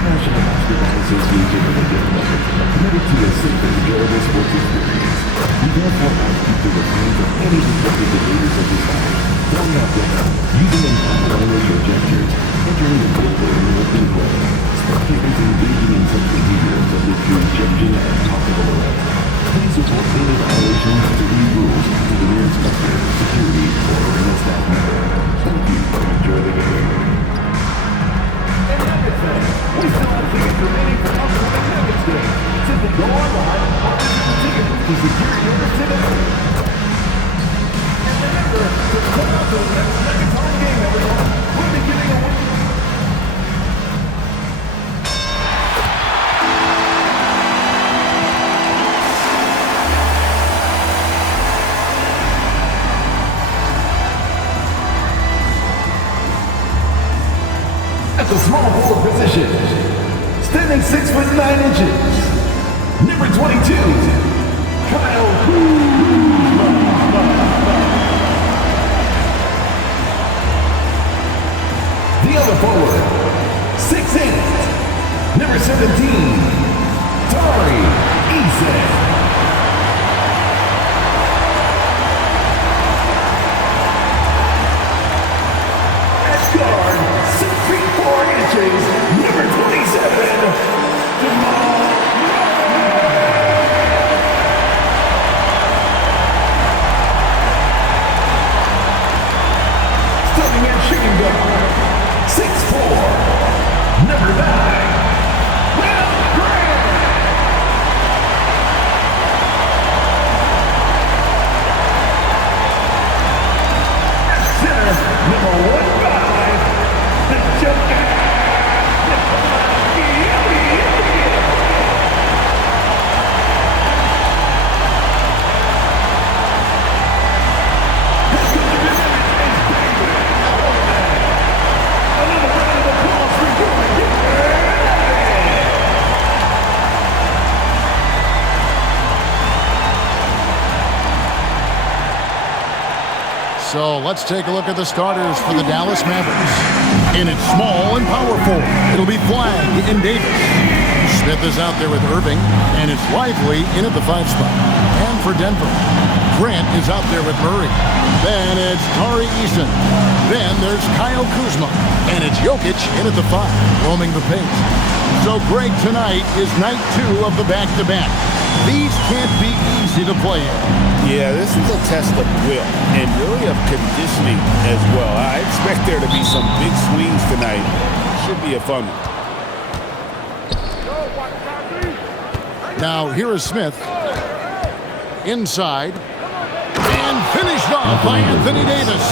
National Basketball Association of America are committed to a safe and enjoyable sports experience. We therefore ask you to refrain from any disruptive behaviors of this kind, throwing out weapons, using improper language or gestures, entering the court or interrupting play, spectators engaging in such behavior are subject to rejection and possible arrest. Please report any violations to these rules to the nearest inspector, security, or arena staff member. Thank you and enjoy the game. We still have tickets remaining for upcoming Nuggets Day. Simply go online or visit the ticket booth to secure yours today. And remember to come out to the next Nuggets home game, everyone. We'll be giving away. At the small forward position, standing 6'9", number 22, Kyle Kuzma. The other forward, 6'8", number 17, Tari Eason. At guard, 6 feet 4 inches, number 27, Jamal Murray. Starting at shooting guard, 6'4", number 9, Will Graham. At center, number 15, the Joker. So let's take a look at the starters for the Dallas Mavericks. In its small and power forward, it'll be Flagg and Davis. Smith is out there with Irving, and it's Lively in at the 5 spot. And for Denver, Grant is out there with Murray. Then it's Tari Eason. Then there's Kyle Kuzma, and it's Jokic in at the 5, roaming the paint. So Greg, tonight is night 2 of the back-to-back. These can't be easy to play in. Yeah, this is a test of will and really of conditioning as well. I expect there to be some big swings tonight. Should be a fun one. Now here is Smith. Inside. And finished off by Anthony Davis.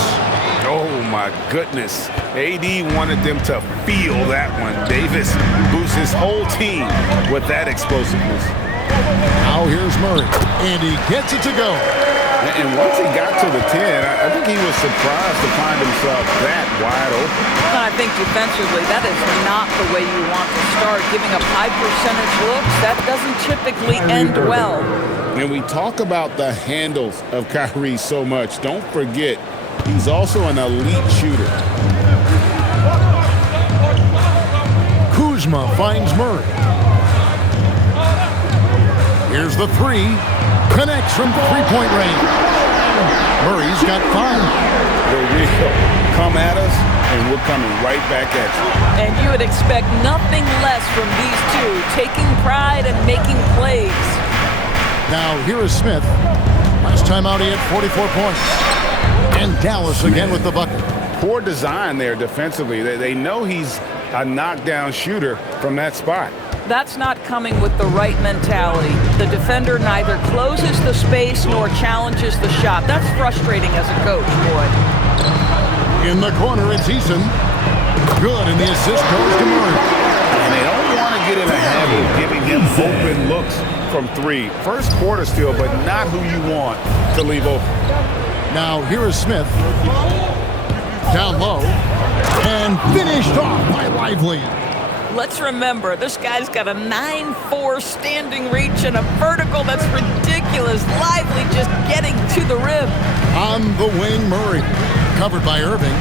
Oh my goodness. AD wanted them to feel that one. Davis boosts his whole team with that explosiveness. Now here's Murray, and he gets it to go. And once he got to the 10, I think he was surprised to find himself that wide open. I think defensively, that is not the way you want to start. Giving up high percentage looks, that doesn't typically end well. And we talk about the handles of Kyrie so much. Don't forget, he's also an elite shooter. Kuzma finds Murray. Here's the 3. Connects from 3-point range. Murray's got 5. The real come at us, and we're coming right back at you. And you would expect nothing less from these two, taking pride and making plays. Now here is Smith. Last time out he had 44 points. And Dallas again with the bucket. Poor design there defensively. They know he's a knockdown shooter from that spot. That's not coming with the right mentality. The defender neither closes the space nor challenges the shot. That's frustrating as a coach, boy. In the corner, it's Eason. Good, and the assist goes to Murray. And they don't want to get in a habit of giving him open looks from 3. First quarter still, but not who you want to leave open. Now here is Smith. Down low. And finished off by Lively. Let's remember, this guy's got a 9'4" standing reach and a vertical that's ridiculous. Lively just getting to the rim. On the wing, Murray. Covered by Irving.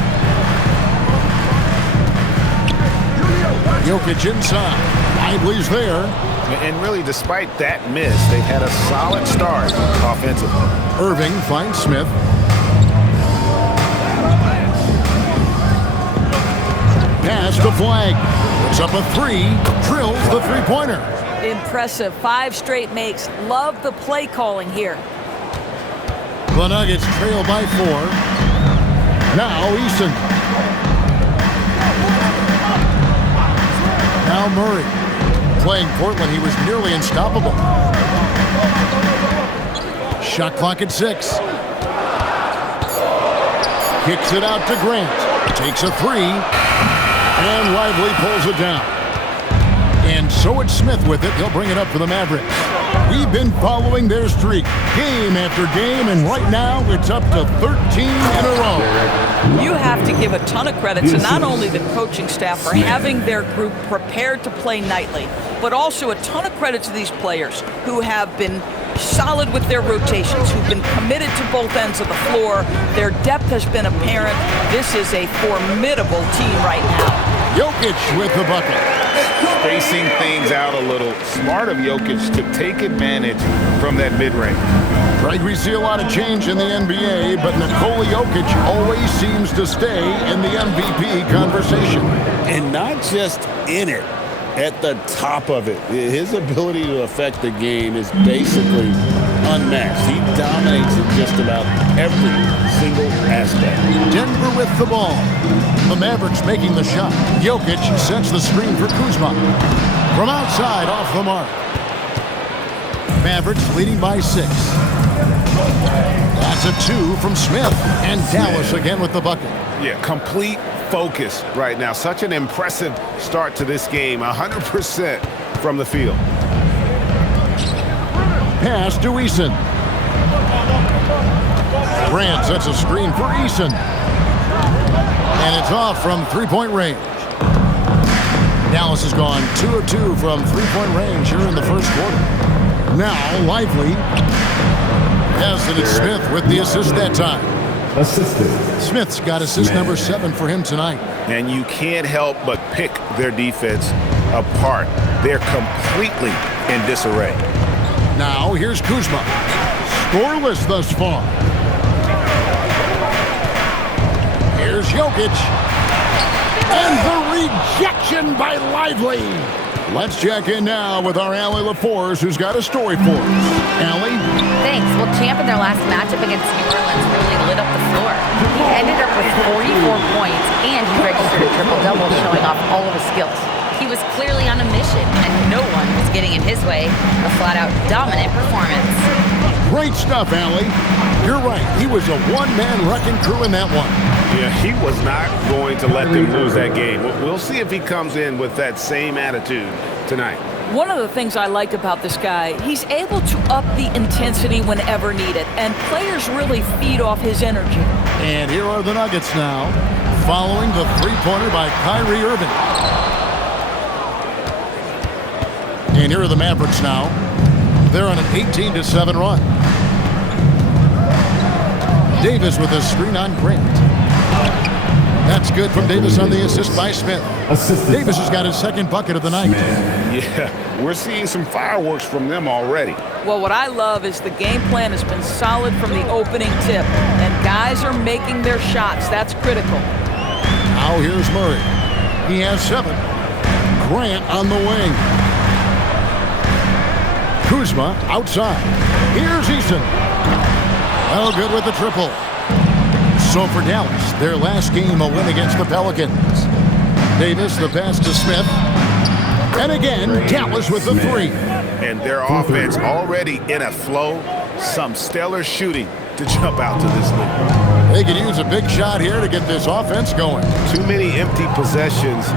Jokic inside. Lively's there. And really, despite that miss, they've had a solid start offensively. Irving finds Smith. Pass to Flag. Puts up a three. Drills the three-pointer. Impressive. 5 straight makes. Love the play calling here. The Nuggets trail by 4. Now Eason. Now Murray. Playing Portland, he was nearly unstoppable. Shot clock at 6. Kicks it out to Grant. Takes a 3. And Lively pulls it down. And so it's Smith with it. He'll bring it up for the Mavericks. We've been following their streak game after game, and right now it's up to 13 in a row. You have to give a ton of credit to not only the coaching staff for having their group prepared to play nightly, but also a ton of credit to these players who have been solid with their rotations, who've been committed to both ends of the floor. Their depth has been apparent. This is a formidable team right now. Jokic with the bucket. Spacing things out a little. Smart of Jokic to take advantage from that mid-range. Craig, we see a lot of change in the NBA, but Nikola Jokic always seems to stay in the MVP conversation. And not just in it, at the top of it. His ability to affect the game is basically unmatched. He dominates in just about every single aspect. Denver with the ball. The Mavericks making the shot. Jokic sets the screen for Kuzma. From outside, off the mark. Mavericks leading by 6. That's a 2 from Smith. And Dallas again with the bucket. Yeah, complete focus right now. Such an impressive start to this game. 100% from the field. Pass to Eason. Grant sets a screen for Eason. And it's off from three-point range. Dallas has gone 2 of 2 from three-point range here in the first quarter. Now Lively. Yes, and it's Smith with the assist that time. Assistant. Smith's got assist number 7 for him tonight. And you can't help but pick their defense apart. They're completely in disarray. Now here's Kuzma. Scoreless thus far. Here's Jokic. And the rejection by Lively. Let's check in now with our Allie LaForce, who's got a story for us. Allie? Thanks. Well, Champ in their last matchup against New Orleans really lit up the floor. He ended up with 44 points, and he registered a triple-double, showing off all of his skills. He was clearly on a mission, and no one was getting in his way. A flat-out dominant performance. Great stuff, Allie. You're right. He was a one-man wrecking crew in that one. Yeah, he was not going to let them lose that game. We'll see if he comes in with that same attitude tonight. One of the things I like about this guy, he's able to up the intensity whenever needed, and players really feed off his energy. And here are the Nuggets now, following the three-pointer by Kyrie Irving. And here are the Mavericks now. They're on an 18-7 run. Davis with a screen on Grant. That's good from Davis on the assist by Smith. Davis has got his second bucket of the night. Yeah, we're seeing some fireworks from them already. Well, what I love is the game plan has been solid from the opening tip, and guys are making their shots. That's critical. Now here's Murray. He has 7. Grant on the wing. Kuzma outside. Here's Eason. Well, good with the triple. So for Dallas, their last game a win against the Pelicans. Davis, the pass to Smith. And again, Dallas with the 3. And their offense already in a flow. Some stellar shooting to jump out to this lead. They could use a big shot here to get this offense going. Too many empty possessions.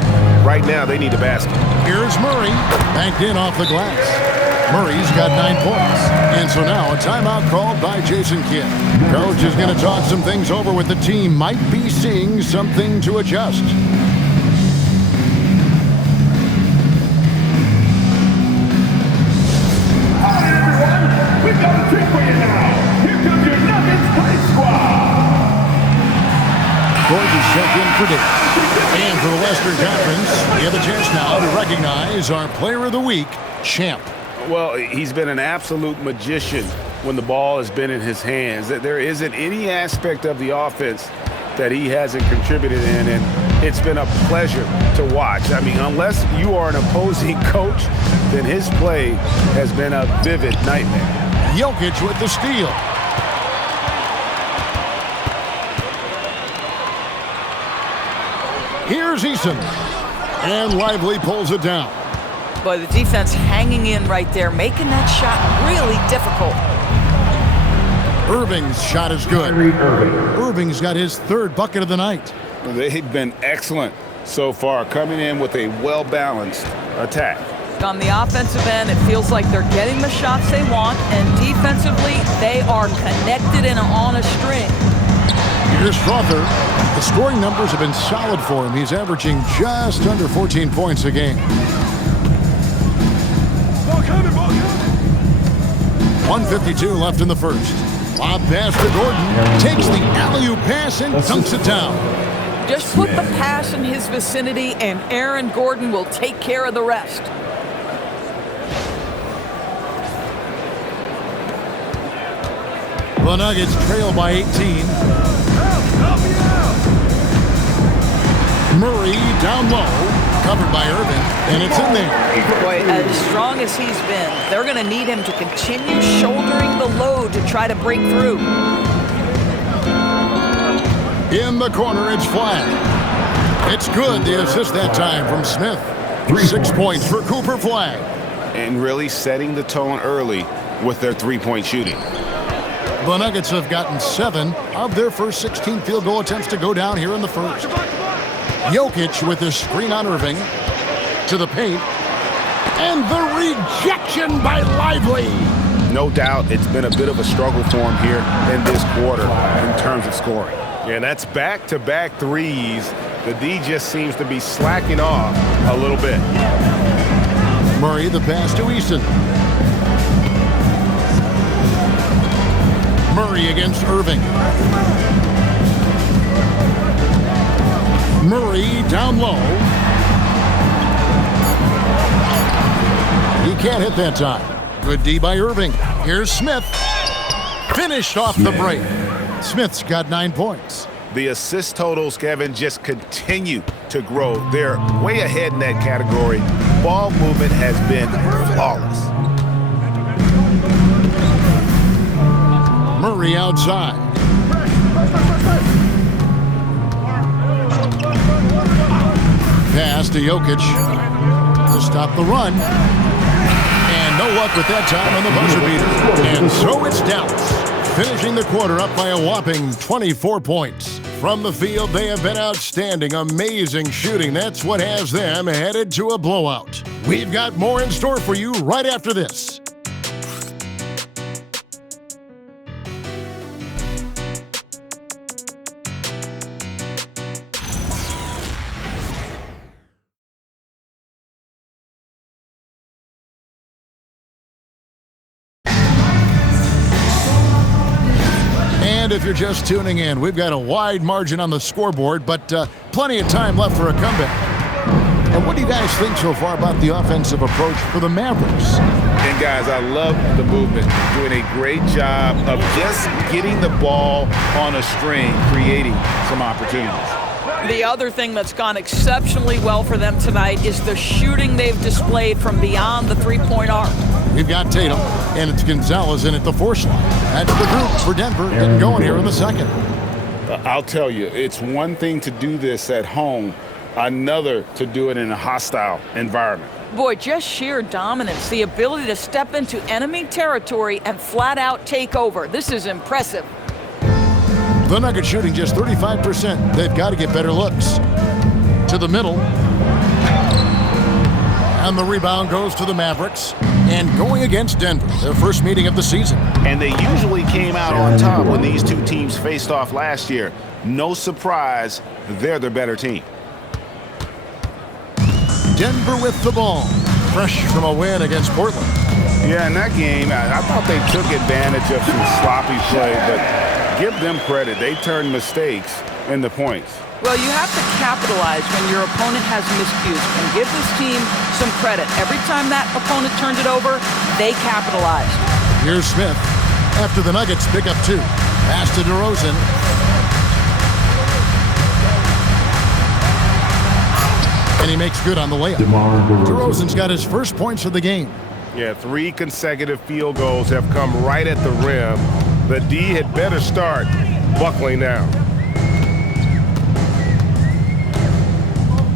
Right now, they need a basket. Here's Murray, banked in off the glass. Murray's got 9 points. And so now a timeout called by Jason Kidd. Coach is going to talk some things over with the team. Might be seeing something to adjust. Hi, everyone. We've got a treat for you now. Here comes your Nuggets Play Squad. Gordon checked in for Davis. And for the Western Conference, get the chance now to recognize our Player of the Week, Champ. Well, he's been an absolute magician when the ball has been in his hands. There isn't any aspect of the offense that he hasn't contributed in, and it's been a pleasure to watch. I mean, unless you are an opposing coach, then his play has been a vivid nightmare. Jokic with the steal. Here's Eason. And Lively pulls it down. Boy, the defense hanging in right there, making that shot really difficult. Irving's shot is good. Irving's got his third bucket of the night. They've been excellent so far, coming in with a well-balanced attack. On the offensive end, it feels like they're getting the shots they want, and defensively, they are connected and on a string. Here's Strother. The scoring numbers have been solid for him. He's averaging just under 14 points a game. 1:52 left in the first. Lob pass to Gordon. Takes the alley-oop pass and dunks it down. Just put the pass in his vicinity, and Aaron Gordon will take care of the rest. The Nuggets trail by 18. Murray down low, covered by Irving, and it's in there. Boy, as strong as he's been, they're going to need him to continue shouldering the load to try to break through. In the corner, it's Flag. It's good, the assist that time from Smith. 6 points for Cooper Flag. And really setting the tone early with their three-point shooting. The Nuggets have gotten 7 of their first 16 field goal attempts to go down here in the first. Jokic with his screen on Irving to the paint. And the rejection by Lively. No doubt it's been a bit of a struggle for him here in this quarter in terms of scoring. And that's back-to-back threes. The D just seems to be slacking off a little bit. Murray the pass to Eason. Murray against Irving. Murray down low. He can't hit that time. Good D by Irving. Here's Smith. Finished off the break. Smith's got 9 points. The assist totals, Kevin, just continue to grow. They're way ahead in that category. Ball movement has been flawless. Murray outside. Pass to Jokic to stop the run. And no luck with that time on the buzzer beater. And so it's Dallas, finishing the quarter up by a whopping 24 points. From the field, they have been outstanding, amazing shooting. That's what has them headed to a blowout. We've got more in store for you right after this. And if you're just tuning in, we've got a wide margin on the scoreboard, but plenty of time left for a comeback. And what do you guys think so far about the offensive approach for the Mavericks? And guys, I love the movement. Doing a great job of just getting the ball on a string, creating some opportunities. The other thing that's gone exceptionally well for them tonight is the shooting they've displayed from beyond the three-point arc. We've got Tatum, and it's Gonzalez in at the 4 slot. That's the group for Denver getting going here in the second. I'll tell you, it's one thing to do this at home, another to do it in a hostile environment. Boy, just sheer dominance, the ability to step into enemy territory and flat out take over. This is impressive. The Nuggets shooting just 35%. They've got to get better looks. To the middle. And the rebound goes to the Mavericks. And going against Denver, their first meeting of the season. And they usually came out on top when these two teams faced off last year. No surprise, they're the better team. Denver with the ball. Fresh from a win against Portland. Yeah, in that game, I thought they took advantage of some sloppy play, but give them credit. They turned mistakes into points. Well, you have to capitalize when your opponent has miscues and give this team some credit. Every time that opponent turned it over, they capitalized. Here's Smith after the Nuggets pick up 2. Pass to DeRozan. And he makes good on the layup. DeRozan's got his first points of the game. Yeah, 3 consecutive field goals have come right at the rim. The D had better start buckling down.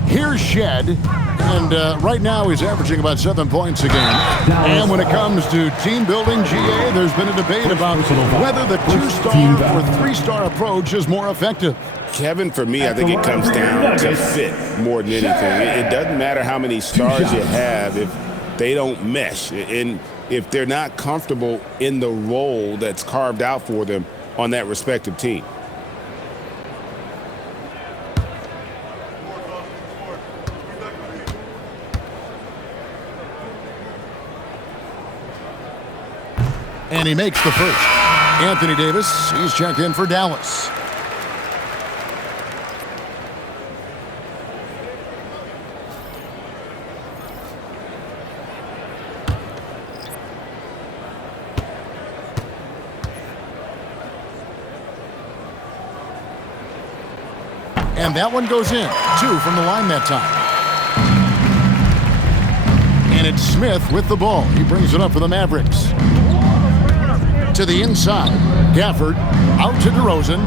Here's Shed, and right now he's averaging about 7 points a game. And when it comes to team building, GA, there's been a debate about whether the 2-star or 3-star approach is more effective. Kevin, for me, I think it comes down to fit more than anything. It doesn't matter how many stars you have if they don't mesh. And if they're not comfortable in the role that's carved out for them on that respective team. And he makes the first. Anthony Davis, he's checked in for Dallas. And that one goes in. 2 from the line that time. And it's Smith with the ball. He brings it up for the Mavericks. To the inside. Gafford out to DeRozan.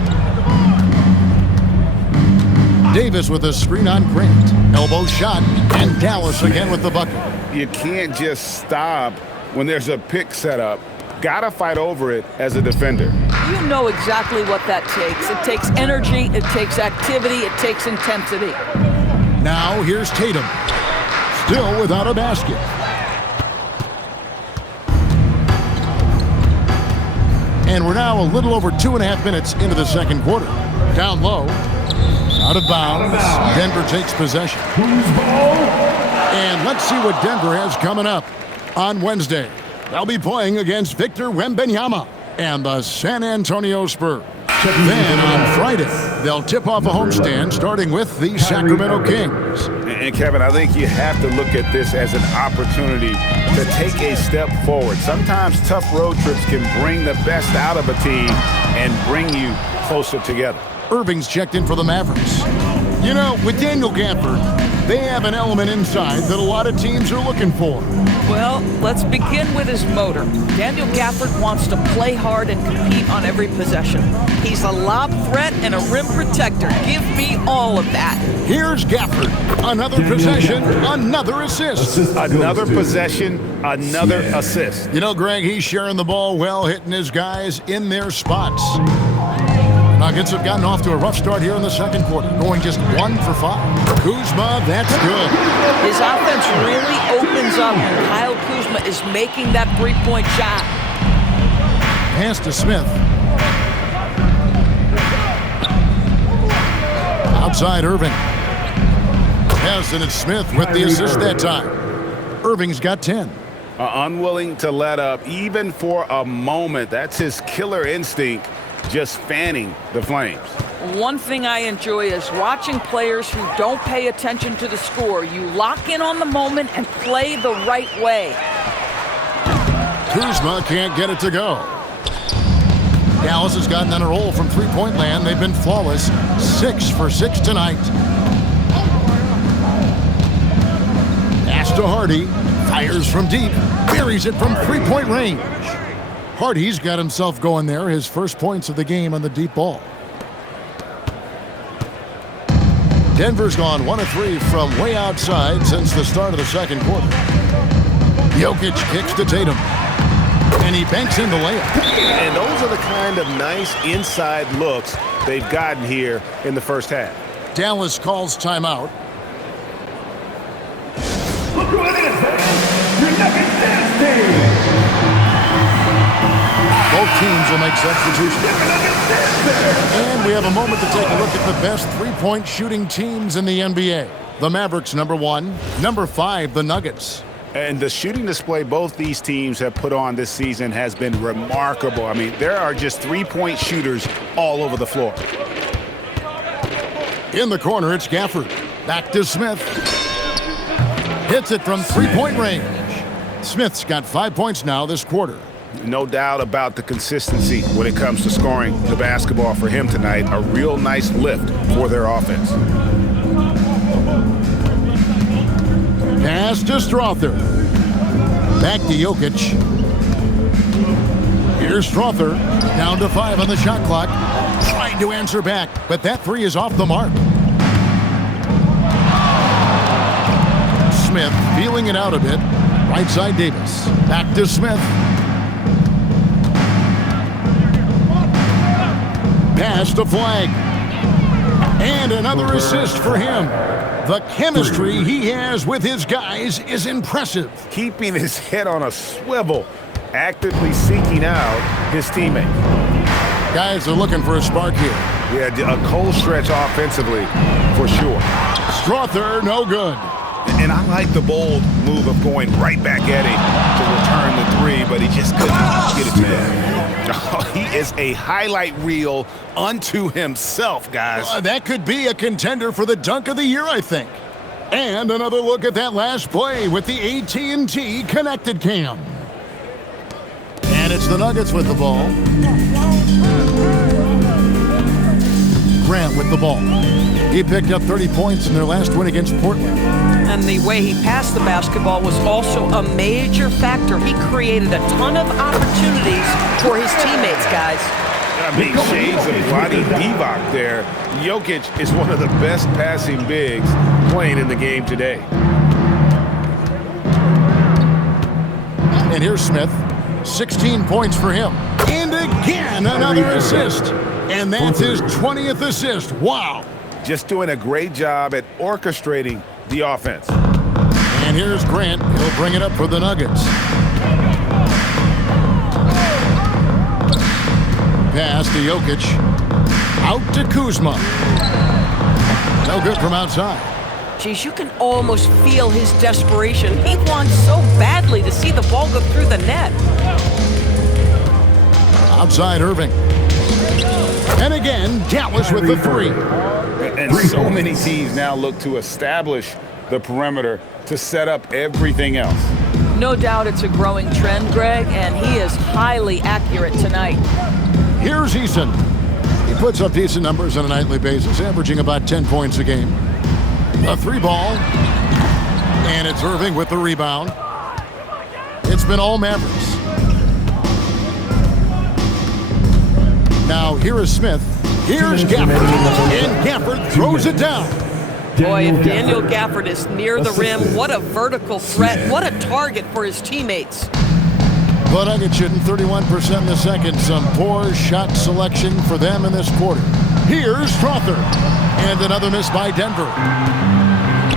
Davis with a screen on Grant. Elbow shot. And Dallas again with the bucket. You can't just stop when there's a pick set up. Gotta fight over it as a defender. You know exactly what that takes. It takes energy, it takes activity, it takes intensity. Now here's Tatum. Still without a basket. And we're now a little over 2.5 minutes into the second quarter. Down low. Out of bounds. Denver takes possession. And let's see what Denver has coming up on Wednesday. They'll be playing against Victor Wembanyama and the San Antonio Spurs. Then on Friday, they'll tip off a homestand starting with the Sacramento Kings. And Kevin, I think you have to look at this as an opportunity to take a step forward. Sometimes tough road trips can bring the best out of a team and bring you closer together. Irving's checked in for the Mavericks. You know, with Daniel Gafford, they have an element inside that a lot of teams are looking for. Well, let's begin with his motor. Daniel Gafford wants to play hard and compete on every possession. He's a lob threat and a rim protector. Give me all of that. Here's Gafford. Another possession, another assist. Another possession, another assist. You know, Greg, he's sharing the ball well, hitting his guys in their spots. Nuggets have gotten off to a rough start here in the second quarter, going just 1 for 5. Kuzma, that's good. His offense really opens up when Kyle Kuzma is making that three-point shot. Pass to Smith. Outside Irving. Pass, and it's Smith with the assist that time. Irving's got 10. Unwilling to let up, even for a moment. That's his killer instinct, just fanning the flames. One thing I enjoy is watching players who don't pay attention to the score. You lock in on the moment and play the right way. Kuzma can't get it to go. Dallas has gotten on a roll from three-point land. They've been flawless. 6 for 6 tonight. Pass to Hardy. Fires from deep. Buries it from three-point range. Hardy's got himself going there. His first points of the game on the deep ball. Denver's gone 1 of 3 from way outside since the start of the second quarter. Jokic kicks to Tatum. And he banks in the layup. And those are the kind of nice inside looks they've gotten here in the first half. Dallas calls timeout. Look who it is, man. Your Nuggets dance team. Both teams will make substitutions. And we have a moment to take a look at the best three-point shooting teams in the NBA. The Mavericks, number 1. Number 5, the Nuggets. And the shooting display both these teams have put on this season has been remarkable. I mean, there are just three-point shooters all over the floor. In the corner, it's Gafford. Back to Smith. Hits it from three-point range. Smith's got 5 points now this quarter. No doubt about the consistency when it comes to scoring the basketball for him tonight. A real nice lift for their offense. Pass to Strother. Back to Jokic. Here's Strother. Down to 5 on the shot clock. Trying to answer back, but that three is off the mark. Smith feeling it out a bit. Right side Davis. Back to Smith. Pass to Flag. And another assist for him. The chemistry he has with his guys is impressive. Keeping his head on a swivel, actively seeking out his teammate. Guys are looking for a spark here. Yeah, a cold stretch offensively, for sure. Strother, no good. And I like the bold move of going right back at him to return the three, but he just couldn't get it to him. He is a highlight reel unto himself, guys. That could be a contender for the dunk of the year, I think. And another look at that last play with the AT&T connected cam. And it's the Nuggets with the ball. Grant with the ball. He picked up 30 points in their last win against Portland. And the way he passed the basketball was also a major factor. He created a ton of opportunities for his teammates, guys. I mean, shades of Vlade Divac there. Jokic is one of the best passing bigs playing in the game today. And here's Smith. 16 points for him. And again, another assist. And that's his 20th assist. Wow. Just doing a great job at orchestrating the offense. And here's Grant. He'll bring it up for the Nuggets. Pass to Jokic. Out to Kuzma. No good from outside. Geez, you can almost feel his desperation. He wants so badly to see the ball go through the net. Outside Irving. And again, Dallas with the three. And so many teams now look to establish the perimeter to set up everything else. No doubt it's a growing trend, Greg, and he is highly accurate tonight. Here's Eason. He puts up decent numbers on a nightly basis, averaging about 10 points a game. A three ball. And it's Irving with the rebound. It's been all Mavericks. Now here is Smith. Here's Gafford. And Gafford throws it down. Boy, if Daniel Gafford is near the rim, what a vertical threat. What a target for his teammates. But Nuggets shooting 31% in the second. Some poor shot selection for them in this quarter. Here's Strother. And another miss by Denver.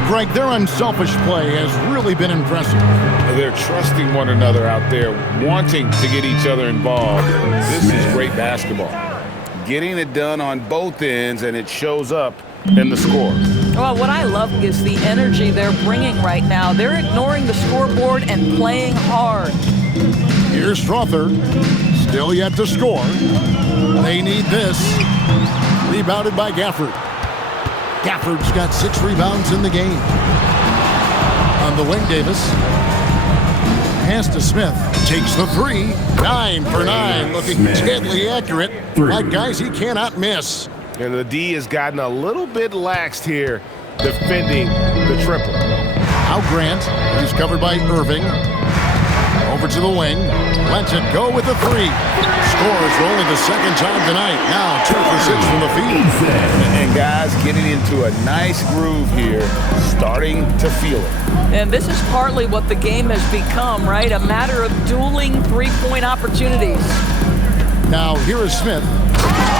Greg, their unselfish play has really been impressive. They're trusting one another out there, wanting to get each other involved. This is great basketball. Getting it done on both ends, and it shows up in the score. Well, what I love is the energy they're bringing right now. They're ignoring the scoreboard and playing hard. Here's Strother. Still yet to score. They need this. Rebounded by Gafford. Gafford's got 6 rebounds in the game. On the wing, Davis. Pass to Smith. Takes the three. 9 for 9. Looking deadly accurate. Like guys he cannot miss. And the D has gotten a little bit laxed here defending the triple. Now Grant. He's covered by Irving. Over to the wing. Lets it go with the three. Scores for only the second time tonight. Now 2 for 6 from the field. And guys getting into a nice groove here, starting to feel it. And this is partly what the game has become, right? A matter of dueling three-point opportunities. Now here is Smith.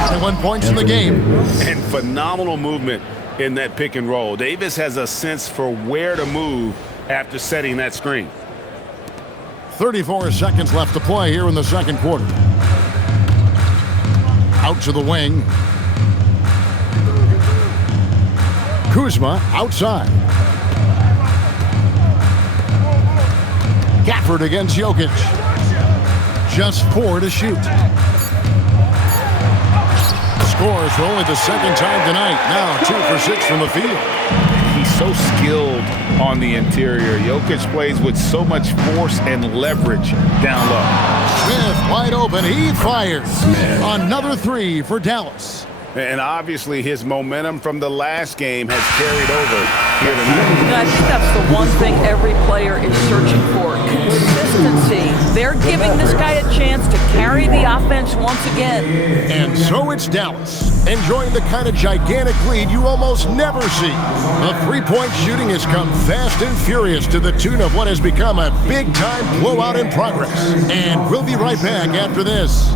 21 points in the game. And phenomenal movement in that pick and roll. Davis has a sense for where to move after setting that screen. 34 seconds left to play here in the second quarter. Out to the wing. Kuzma outside. Gafford against Jokic. Just 4 to shoot. scores for only the second time tonight. Now 2 for 6 from the field. He's so skilled on the interior. Jokic plays with so much force and leverage down low. Smith wide open. He fires. Another 3 for Dallas. And obviously his momentum from the last game has carried over here tonight. And I think that's the one thing every player is searching for, consistency. They're giving this guy a chance to carry the offense once again. And so it's Dallas, enjoying the kind of gigantic lead you almost never see. The three-point shooting has come fast and furious to the tune of what has become a big-time blowout in progress. And we'll be right back after this.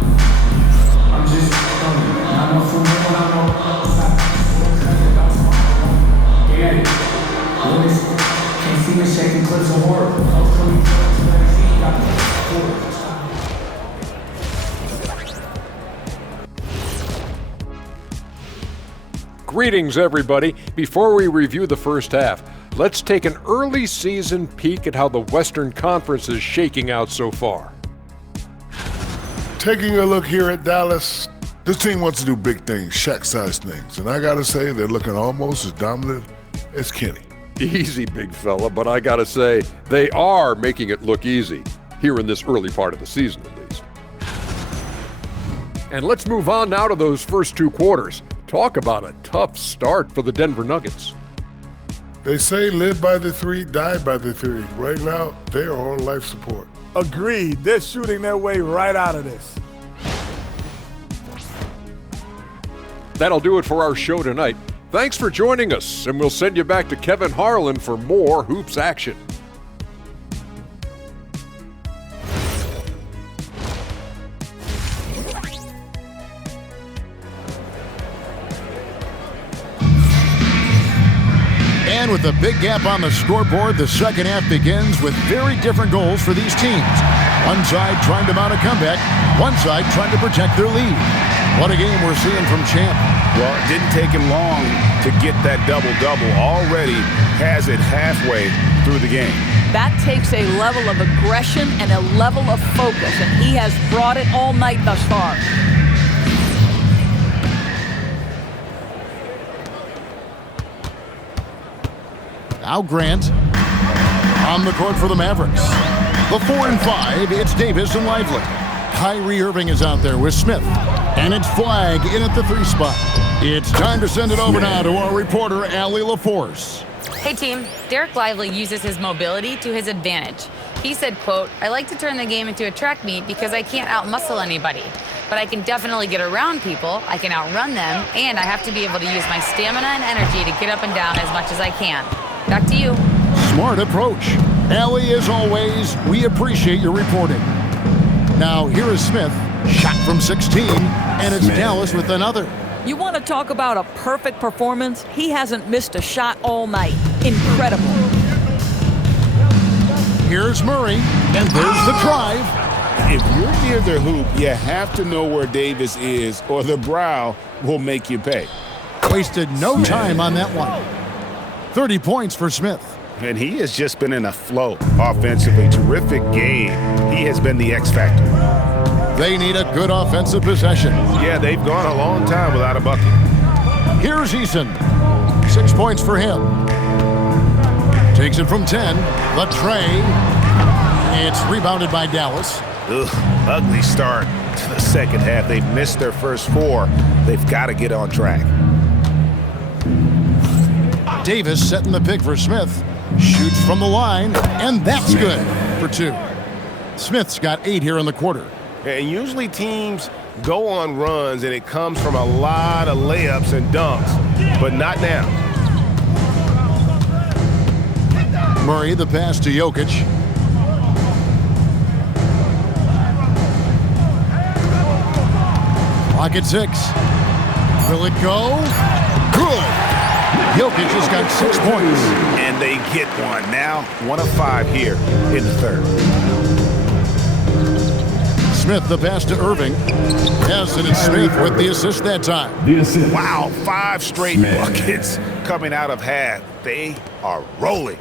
Greetings, everybody. Before we review the first half, let's take an early season peek at how the Western Conference is shaking out so far. Taking a look here at Dallas, this team wants to do big things, Shaq-sized things, and I gotta say they're looking almost as dominant as Kenny. Easy, big fella, but I gotta say, they are making it look easy, here in this early part of the season at least. And let's move on now to those first 2 quarters. Talk about a tough start for the Denver Nuggets. They say live by the 3, die by the 3. Right now, they are on life support. Agreed. They're shooting their way right out of this. That'll do it for our show tonight. Thanks for joining us, and we'll send you back to Kevin Harlan for more hoops action. And with a big gap on the scoreboard, the second half begins with very different goals for these teams. One side trying to mount a comeback, one side trying to protect their lead. What a game we're seeing from Champ. Well, it didn't take him long to get that double-double. Already has it halfway through the game. That takes a level of aggression and a level of focus, and he has brought it all night thus far. Now Grant on the court for the Mavericks. The 4 and 5, it's Davis and Lively. Kyrie Irving is out there with Smith. And it's Flag in at the 3 spot. It's time to send it over now to our reporter, Allie LaForce. Hey team, Derek Lively uses his mobility to his advantage. He said, quote, "I like to turn the game into a track meet because I can't outmuscle anybody. But I can definitely get around people, I can outrun them, and I have to be able to use my stamina and energy to get up and down as much as I can." Back to you. Smart approach. Allie, as always, we appreciate your reporting. Now, here is Smith, shot from 16, and it's Dallas with another. You want to talk about a perfect performance? He hasn't missed a shot all night. Incredible. Here's Murray, and there's the drive. If you're near the hoop, you have to know where Davis is, or the brow will make you pay. Wasted no time on that one. 30 points for Smith. And he has just been in a flow offensively. Terrific game. He has been the X factor. They need a good offensive possession. Yeah, they've gone a long time without a bucket. Here's Eason. 6 points for him. Takes it from 10. The tray. It's rebounded by Dallas. Ugh, ugly start to the second half. They've missed their first 4. They've got to get on track. Davis setting the pick for Smith. Shoots from the line, and that's good for 2. Smith's got 8 here in the quarter. And usually teams go on runs, and it comes from a lot of layups and dunks, but not now. Murray, the pass to Jokic. Clock at 6. Will it go? Good. Jokic has got 6 points. And they get one. Now 1 of 5 here in the third. Smith, the pass to Irving. Yes, and it's Smith with the assist that time. Wow, 5 straight buckets coming out of half. They are rolling.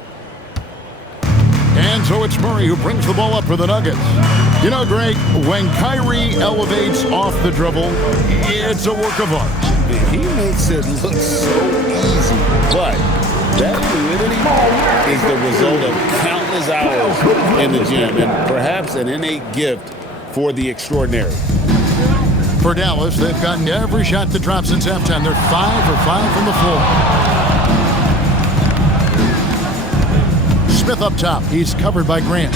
And so it's Murray who brings the ball up for the Nuggets. You know, Greg, when Kyrie elevates off the dribble, it's a work of art. He makes it look so easy, but that fluidity is the result of countless hours in the gym and perhaps an innate gift for the extraordinary. For Dallas, they've gotten every shot that dropped since halftime. They're 5 for 5 from the floor. Smith up top. He's covered by Grant.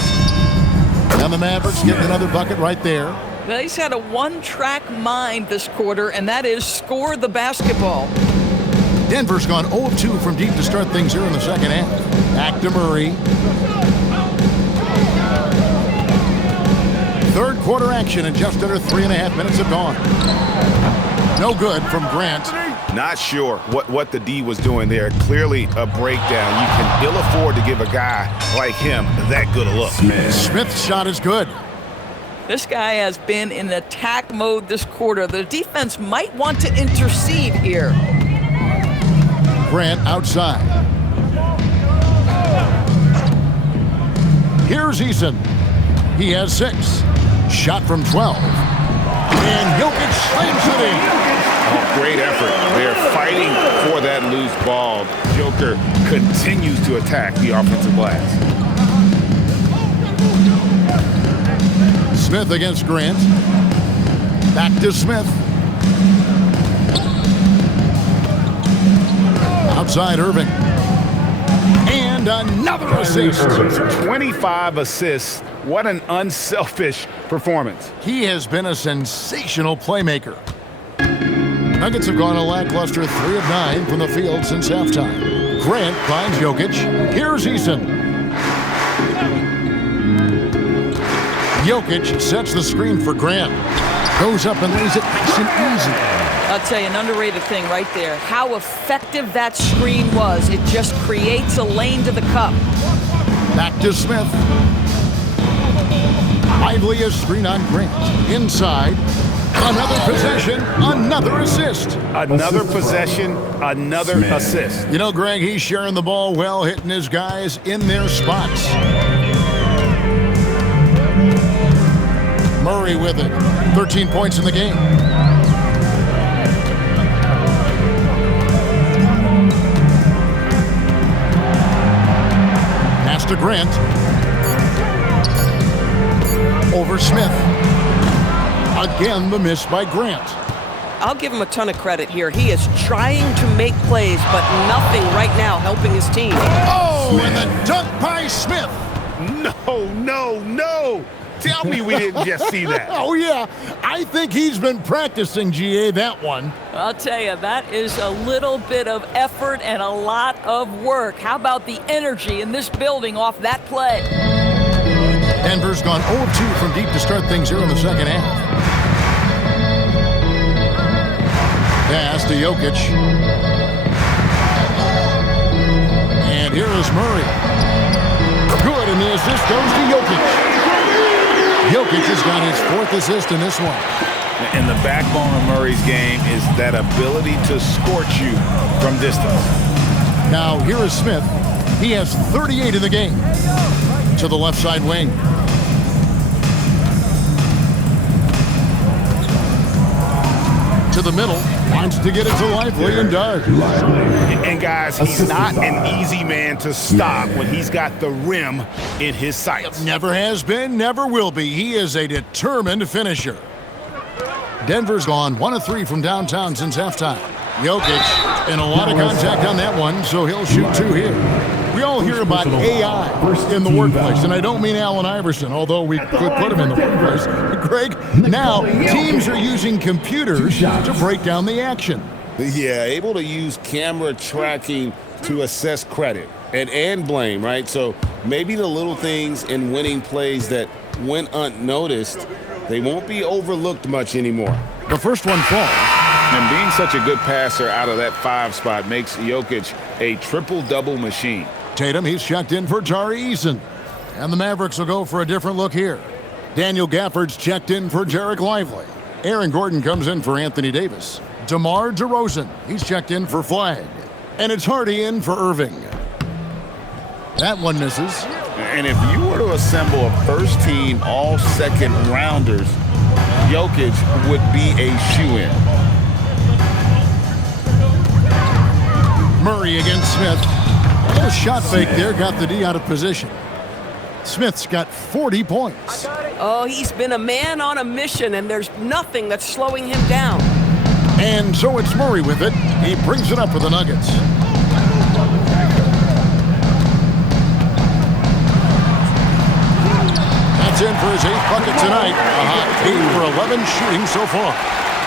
And the Mavericks getting another bucket right there. Well, he's had a one-track mind this quarter, and that is score the basketball. Denver's gone 0 of 2 from deep to start things here in the second half. Back to Murray. Third quarter action, and just under 3.5 minutes have gone. No good from Grant. Not sure what the D was doing there. Clearly a breakdown. You can ill afford to give a guy like him that good a look. Smith's shot is good. This guy has been in attack mode this quarter. The defense might want to intercede here. Grant outside. Here's Eason. He has 6. Shot from 12. And Jokic slams it in. Oh, great effort. They're fighting for that loose ball. Joker continues to attack the offensive glass. Smith against Grant. Back to Smith. Outside Irving. And another assist. 25 assists. What an unselfish performance. He has been a sensational playmaker. Nuggets have gone a lackluster 3 of 9 from the field since halftime. Grant finds Jokic. Here's Eason. Jokic sets the screen for Grant. Goes up and lays it nice and easy. I'll tell you, an underrated thing right there. How effective that screen was. It just creates a lane to the cup. Back to Smith. Lively a screen on Grant. Inside. Another possession. Another assist. Another possession. Another assist. You know, Greg, he's sharing the ball well, hitting his guys in their spots. Murray with it. 13 points in the game. Pass to Grant. Over Smith. Again, the miss by Grant. I'll give him a ton of credit here. He is trying to make plays, but nothing right now helping his team. Oh, and the dunk by Smith. No. Tell me we didn't just see that. Oh, yeah. I think he's been practicing, GA, that one. I'll tell you, that is a little bit of effort and a lot of work. How about the energy in this building off that play? Denver's gone 0 of 2 from deep to start things here in the second half. Pass to Jokic. And here is Murray. Good, and the assist goes to Jokic. Jokic has got his 4th assist in this one. And the backbone of Murray's game is that ability to scorch you from distance. Now, here is Smith. He has 38 in the game. To the left side wing. To the middle. Wants to get it to Lively and does. And guys, he's not an easy man to stop when he's got the rim in his sights. Never has been, never will be. He is a determined finisher. Denver's gone 1 of 3 from downtown since halftime. Jokic, and a lot of contact on that one, so he'll shoot 2 here. We all hear about AI in the workplace, and I don't mean Allen Iverson, although we could put him in the workplace. Greg, now teams are using computers to break down the action. Yeah, able to use camera tracking to assess credit and blame, right? So maybe the little things in winning plays that went unnoticed, they won't be overlooked much anymore. The first one falls. And being such a good passer out of that 5 spot makes Jokic a triple-double machine. Tatum, he's checked in for Tari Eason. And the Mavericks will go for a different look here. Daniel Gafford's checked in for Jarek Lively. Aaron Gordon comes in for Anthony Davis. DeMar DeRozan, he's checked in for Flagg. And it's Hardy in for Irving. That one misses. And if you were to assemble a first-team all-second-rounders, Jokic would be a shoe-in. Murray against Smith. A little shot fake there, got the D out of position. Smith's got 40 points. Oh, he's been a man on a mission, and there's nothing that's slowing him down. And so it's Murray with it. He brings it up for the Nuggets. That's in for his 8th bucket tonight. 8 for 11 shooting so far.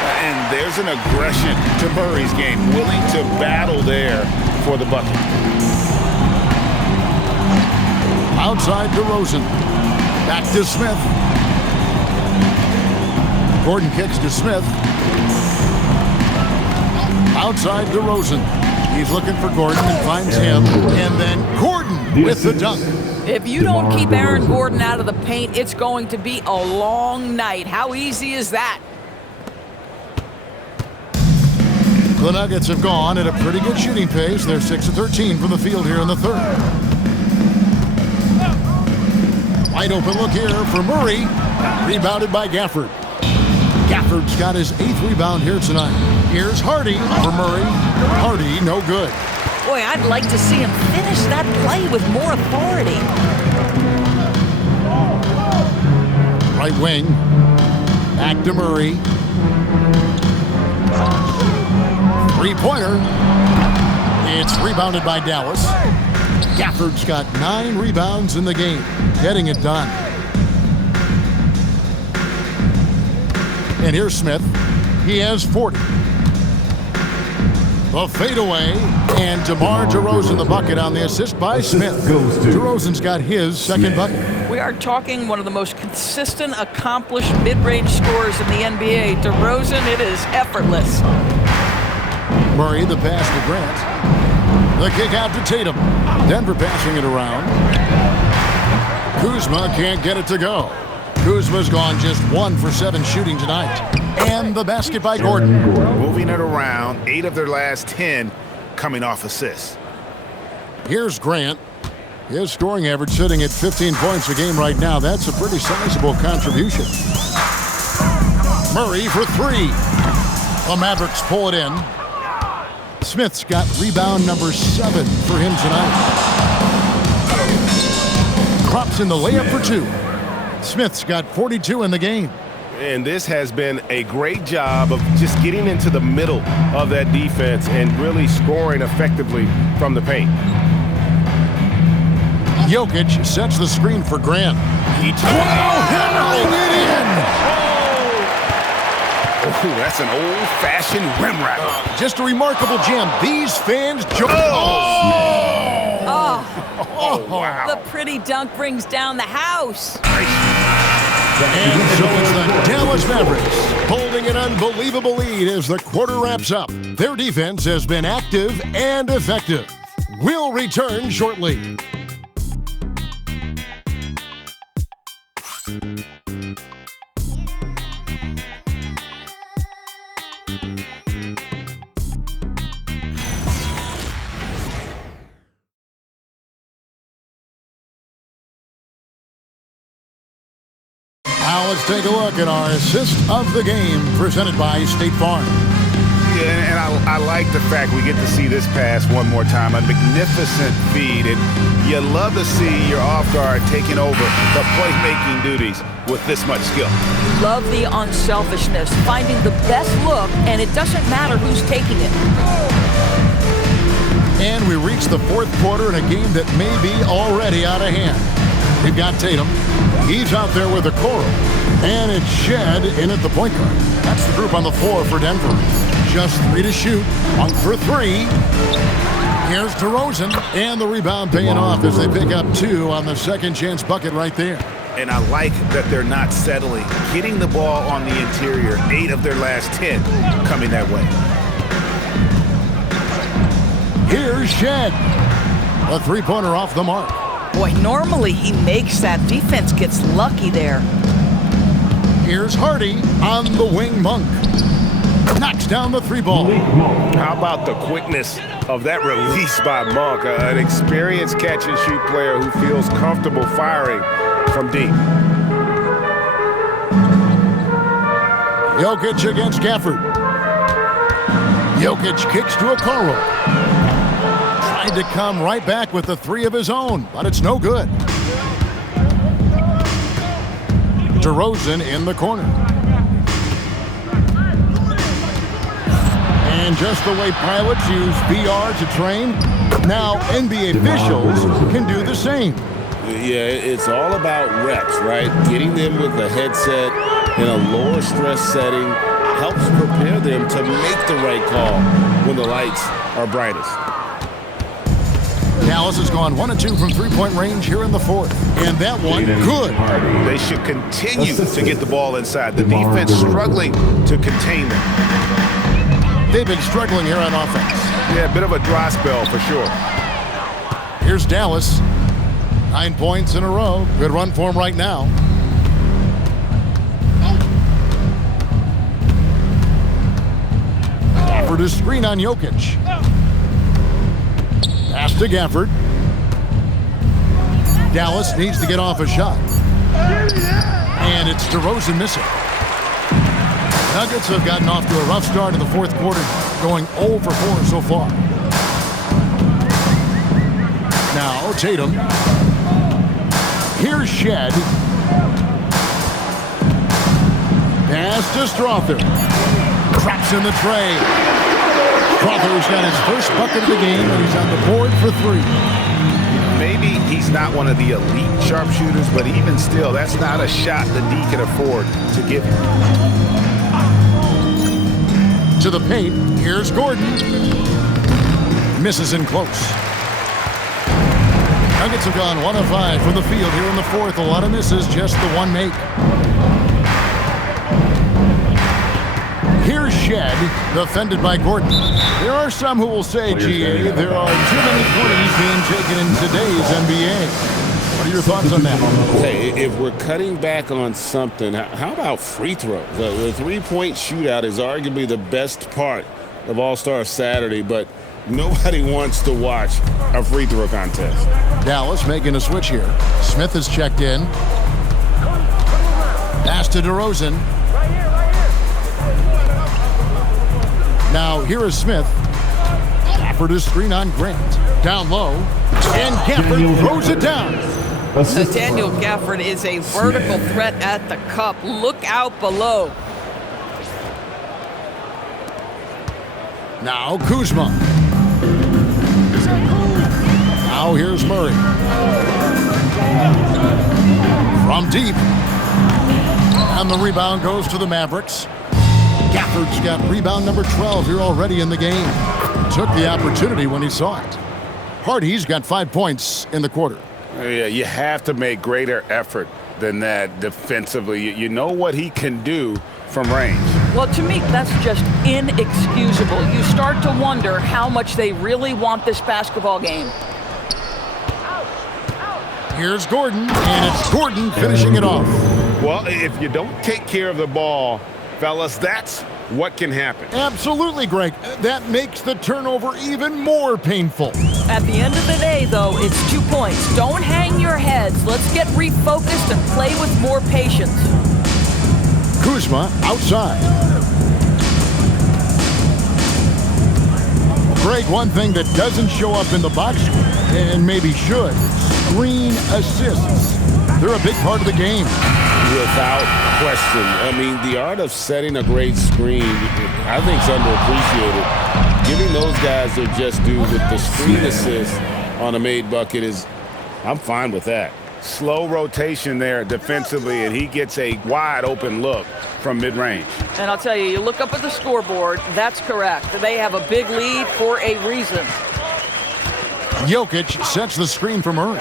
And there's an aggression to Murray's game, willing to battle there for the bucket. Outside DeRozan. Back to Smith. Gordon kicks to Smith. Outside DeRozan. He's looking for Gordon and finds him. And then Gordon with the dunk. If you don't keep Aaron Gordon out of the paint, it's going to be a long night. How easy is that? The Nuggets have gone at a pretty good shooting pace. They're 6 of 13 from the field here in the third. Wide open look here for Murray. Rebounded by Gafford. Gafford's got his 8th rebound here tonight. Here's Hardy for Murray. Hardy, no good. Boy, I'd like to see him finish that play with more authority. Right wing. Back to Murray. Three-pointer. It's rebounded by Dallas. Gafford's got 9 rebounds in the game, getting it done. And here's Smith. He has 40. The fadeaway, and DeMar DeRozan the bucket on the assist by Smith. DeRozan's got his 2nd bucket. We are talking one of the most consistent, accomplished mid-range scorers in the NBA. DeRozan, it is effortless. Murray, the pass to Grant. The kick out to Tatum. Denver passing it around. Kuzma can't get it to go. Kuzma's gone just 1 for 7 shooting tonight. And the basket by Gordon. Moving it around, 8 of their last 10 coming off assists. Here's Grant. His scoring average sitting at 15 points a game right now. That's a pretty sizable contribution. Murray for 3. The Mavericks pull it in. Smith's got rebound number 7 for him tonight. Crops in the layup for 2. Smith's got 42 in the game. And this has been a great job of just getting into the middle of that defense and really scoring effectively from the paint. Jokic sets the screen for Grant. He hammering it in. Oh, that's an old-fashioned rim wrap. Just a remarkable gem. These fans Wow. The pretty dunk brings down the house. And so it's the Dallas Mavericks holding an unbelievable lead as the quarter wraps up. Their defense has been active and effective. We'll return shortly. Now let's take a look at our assist of the game presented by State Farm. Yeah, and I like the fact we get to see this pass one more time. A magnificent feed, and you love to see your off guard taking over the playmaking duties with this much skill. Love the unselfishness, finding the best look, and it doesn't matter who's taking it. And we reach the 4th quarter in a game that may be already out of hand. We've got Tatum. He's out there with a Okoro. And it's Shed in at the point guard. That's the group on the floor for Denver. Just 3 to shoot. 1 for 3. Here's DeRozan. And the rebound paying off as they pick up 2 on the second chance bucket right there. And I like that they're not settling. Getting the ball on the interior. 8 of their last 10 coming that way. Here's Shed. A 3-pointer off the mark. Boy, normally he makes that. Defense gets lucky there. Here's Hardy on the wing. Monk knocks down the 3-ball. How about the quickness of that release by Monk? An experienced catch-and-shoot player who feels comfortable firing from deep. Jokic against Gafford. Jokic kicks to Okoro. Tried to come right back with the three of his own, but it's no good. DeRozan in the corner. And just the way pilots use VR to train, now NBA officials can do the same. Yeah, it's all about reps, right? Getting them with a headset in a lower stress setting helps prepare them to make the right call when the lights are brightest. Dallas has gone 1 of 2 from three-point range here in the fourth. And that one, good. They should continue to get the ball inside. The defense struggling to contain them. They've been struggling here on offense. Yeah, a bit of a dry spell for sure. Here's Dallas. 9 points in a row. Good run for him right now. Gafford is screen on Jokic. Pass to Gafford. Dallas needs to get off a shot. And it's DeRozan missing. Nuggets have gotten off to a rough start in the fourth quarter, going 0 for 4 so far. Now Tatum. Here's Shed. Pass to Strawther. Traps in the tray. Strawther's got his first bucket of the game, and he's on the board for 3. Maybe he's not one of the elite sharpshooters, but even still, that's not a shot that D can afford to give him. To the paint, here's Gordon. Misses in close. Nuggets have gone 1 of 5 from the field here in the fourth. A lot of misses, just the one make. Here's Shed, defended by Gordon. There are some who will say, GA, there are too many threes being taken in today's NBA. What are your thoughts on that? Hey, if we're cutting back on something, how about free throws? The three-point shootout is arguably the best part of All-Star Saturday, but nobody wants to watch a free throw contest. Dallas making a switch here. Smith is checked in. Pass to DeRozan. Now here is Smith. Gafford is screen on Grant. Down low. And Gafford throws it down. Daniel Gafford is a vertical threat at the cup. Look out below. Now Kuzma. Now here's Murray. From deep. And the rebound goes to the Mavericks. Gafford's got rebound number 12 here already in the game. Took the opportunity when he saw it. Hardy's got 5 points in the quarter. Yeah, you have to make greater effort than that defensively. You know what he can do from range. Well, to me, that's just inexcusable. You start to wonder how much they really want this basketball game. Here's Gordon, and it's Gordon finishing it off. Well, if you don't take care of the ball, fellas, that's what can happen. Absolutely, Greg. That makes the turnover even more painful. At the end of the day, though, it's 2 points. Don't hang your heads. Let's get refocused and play with more patience. Kuzma outside. Greg, one thing that doesn't show up in the box score, and maybe should, screen assists. They're a big part of the game. Without question. I mean, the art of setting a great screen, I think, is underappreciated. Giving those guys their just due with the screen assist on a made bucket is, I'm fine with that. Slow rotation there defensively, and he gets a wide open look from mid-range. And I'll tell you, you look up at the scoreboard, that's correct. They have a big lead for a reason. Jokic sets the screen for Murray.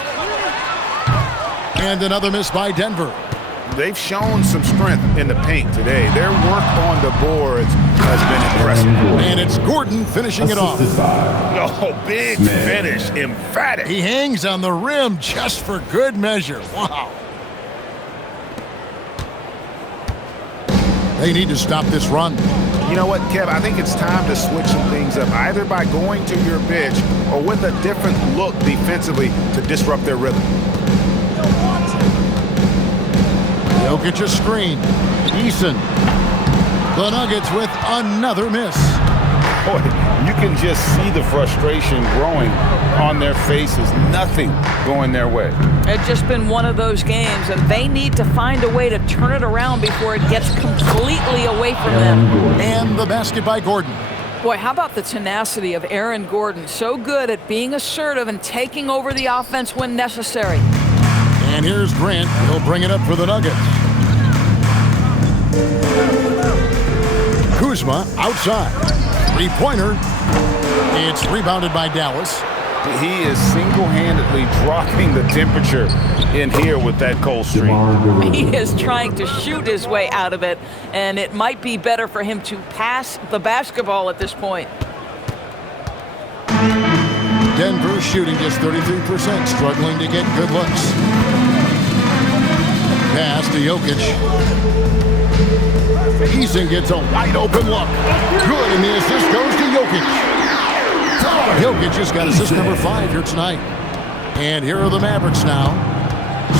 And another miss by Denver. They've shown some strength in the paint today. Their work on the boards has been impressive. And it's Gordon finishing it off. Oh, big finish, emphatic. He hangs on the rim just for good measure. Wow. They need to stop this run. You know what, Kev? I think it's time to switch some things up, either by going to your bench or with a different look defensively to disrupt their rhythm. Jokic a screen. Eason. The Nuggets with another miss. boy, you can just see the frustration growing on their faces. Nothing going their way. It's just been one of those games, and they need to find a way to turn it around before it gets completely away from them. And the basket by Gordon. Boy, how about the tenacity of Aaron Gordon? So good at being assertive and taking over the offense when necessary. And here's Grant. He'll bring it up for the Nuggets. Kuzma outside. Three-pointer. It's rebounded by Dallas. He is single-handedly dropping the temperature in here with that cold streak. He is trying to shoot his way out of it, and it might be better for him to pass the basketball at this point. Denver shooting just 33%, struggling to get good looks. Pass to Jokic. Eason gets a wide-open look. Good, and the assist goes to Jokic. Jokic just got assist number 5 here tonight. And here are the Mavericks now.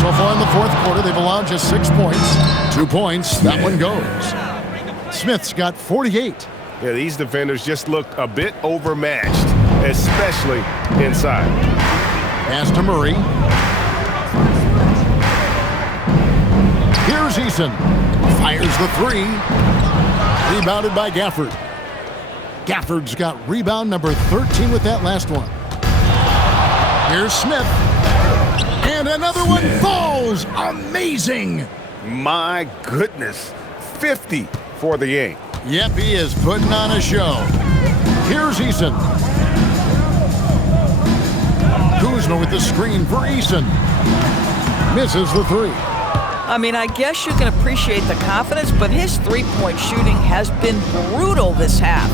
So far in the fourth quarter, they've allowed just 6 points. 2 points, that one goes. Smith's got 48. Yeah, these defenders just looked a bit overmatched, especially inside. Pass to Murray. Here's Eason. Fires the 3. Rebounded by Gafford. Gafford's got rebound number 13 with that last one. Here's Smith. And another one falls. Amazing. My goodness. 50 for the game. Yep, he is putting on a show. Here's Eason. Kuzma with the screen for Eason. Misses the 3. I mean, I guess you can appreciate the confidence, but his three-point shooting has been brutal this half.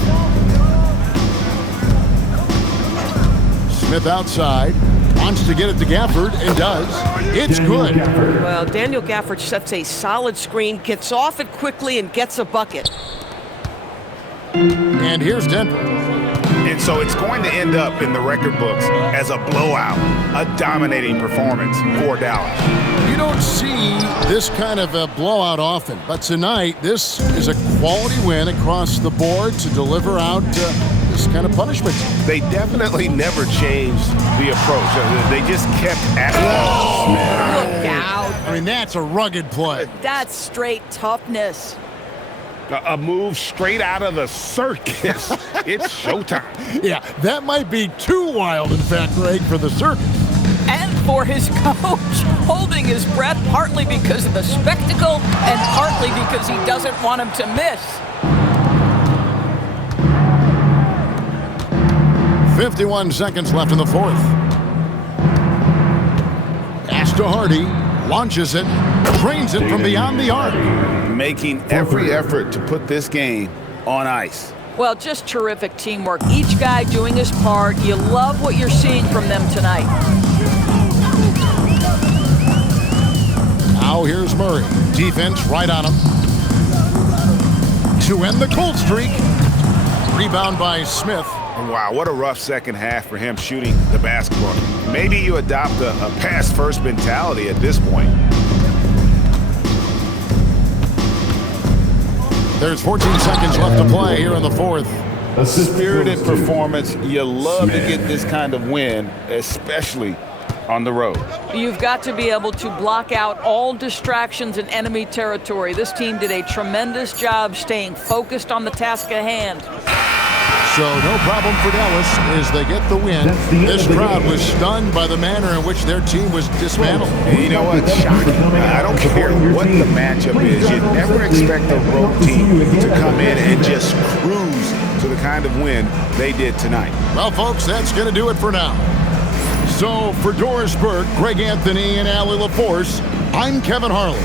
Smith outside, wants to get it to Gafford, and does. It's good. Well, Daniel Gafford sets a solid screen, gets off it quickly, and gets a bucket. And here's Denver. And so it's going to end up in the record books as a blowout, a dominating performance for Dallas. You don't see this kind of a blowout often, but tonight this is a quality win across the board to deliver out this kind of punishment. They definitely never changed the approach. They just kept at it. Look out. I mean, that's a rugged play. That's straight toughness. A move straight out of the circus. It's showtime. Yeah, that might be too wild, in fact, Greg, for the circus. And for his coach, holding his breath partly because of the spectacle and partly because he doesn't want him to miss. 51 seconds left in the fourth. Pass to Hardy, launches it, drains it from beyond the arc. Making every effort to put this game on ice. Well, just terrific teamwork. Each guy doing his part. You love what you're seeing from them tonight. Now here's Murray. Defense right on him. To end the cold streak. Rebound by Smith. Wow, what a rough second half for him shooting the basketball. Maybe you adopt a pass-first mentality at this point. There's 14 seconds left to play here in the fourth. A spirited performance. You love to get this kind of win, especially on the road. You've got to be able to block out all distractions in enemy territory. This team did a tremendous job staying focused on the task at hand. So no problem for Dallas as they get the win. This crowd was stunned by the manner in which their team was dismantled. You know what? Shocking. I don't care what the matchup is. You never expect a road team to come in and just cruise to the kind of win they did tonight. Well, folks, that's going to do it for now. So for Doris Burke, Greg Anthony, and Allie LaForce, I'm Kevin Harlan.